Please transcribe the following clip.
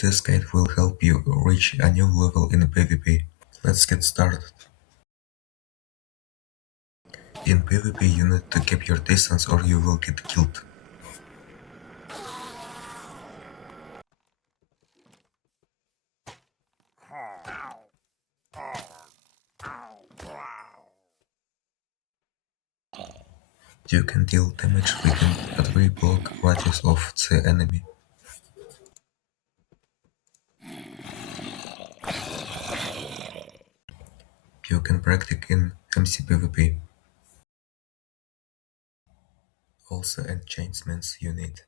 This guide will help you reach a new level in PvP. Let's get started. In PvP you need to keep your distance or you will get killed. You can deal damage within a 3-block radius of the enemy. You can practice in MC PvP. Also enchantments you need.